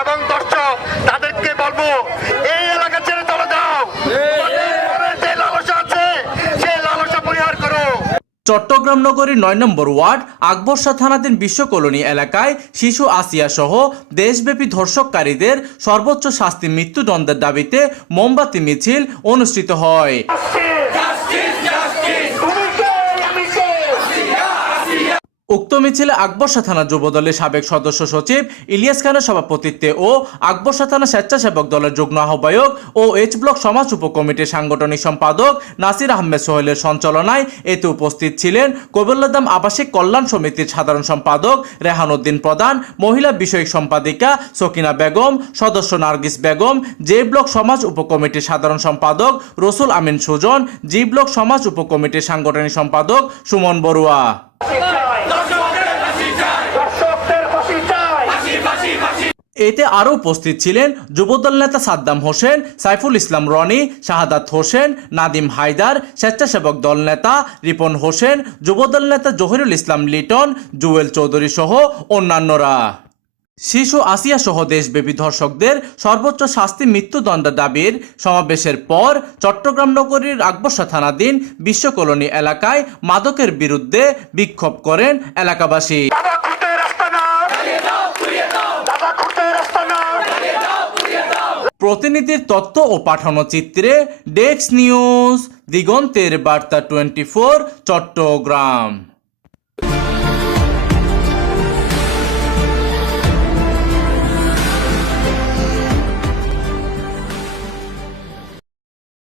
এবং দর্শক তাদেরকে বলব এই এলাকা ছেড়ে চলে যাও। যে লালসা আছে সেই লালসা পরিহার করো। চট্টগ্রাম নগরীর নয় নম্বর ওয়ার্ড আকবর শাহ থানাধীন বিশ্ব কলোনি এলাকায় শিশু আসিয়া সহ দেশব্যাপী ধর্ষককারীদের সর্বোচ্চ শাস্তি মৃত্যুদণ্ডের দাবিতে মোমবাতি মিছিল অনুষ্ঠিত হয়। উক্ত মিছিলে আকবর শাহ থানা যুবদলের সাবেক সদস্য সচিব ইলিয়াস খানের সভাপতিত্বে ও আকবর শাহ থানা স্বেচ্ছাসেবক দলের যুগ্ম আহ্বায়ক ও এইচ ব্লক সমাজ উপকমিটির সাংগঠনিক সম্পাদক নাসির আহমেদ সোহেলের সঞ্চালনায় এতে উপস্থিত ছিলেন কবিরুল্লাদাম আবাসিক কল্যাণ সমিতির সাধারণ সম্পাদক রেহান উদ্দিন প্রধান, মহিলা বিষয়ক সম্পাদিকা সকিনা বেগম, সদস্য নার্গিস বেগম, জে ব্লক সমাজ উপকমিটির সাধারণ সম্পাদক রসুল আমিন সুজন, জি ব্লক সমাজ উপকমিটির সাংগঠনিক সম্পাদক সুমন বড়ুয়া। এতে আরও উপস্থিত ছিলেন যুবদল নেতা সাদ্দাম হোসেন, সাইফুল ইসলাম রনি, শাহাদাত হোসেন, নাদিম হায়দার, স্বেচ্ছাসেবক দল নেতা রিপন হোসেন, যুবদল নেতা জহিরুল ইসলাম লিটন, জুয়েল চৌধুরী সহ অন্যান্যরা। শিশু আসিয়া সহ দেশব্যাপী ধর্ষকদের সর্বোচ্চ শাস্তি মৃত্যুদণ্ড দাবির সমাবেশের পর চট্টগ্রাম নগরীর আকবর্ষা থানাধীন বিশ্বকলোনি এলাকায় মাদকের বিরুদ্ধে বিক্ষোভ করেন এলাকাবাসী। প্রতিনিধির তথ্য ও পাঠানো চিত্রে ডেক্স নিউজ দিগন্তের বার্তা টোয়েন্টি ফোর চট্টগ্রাম।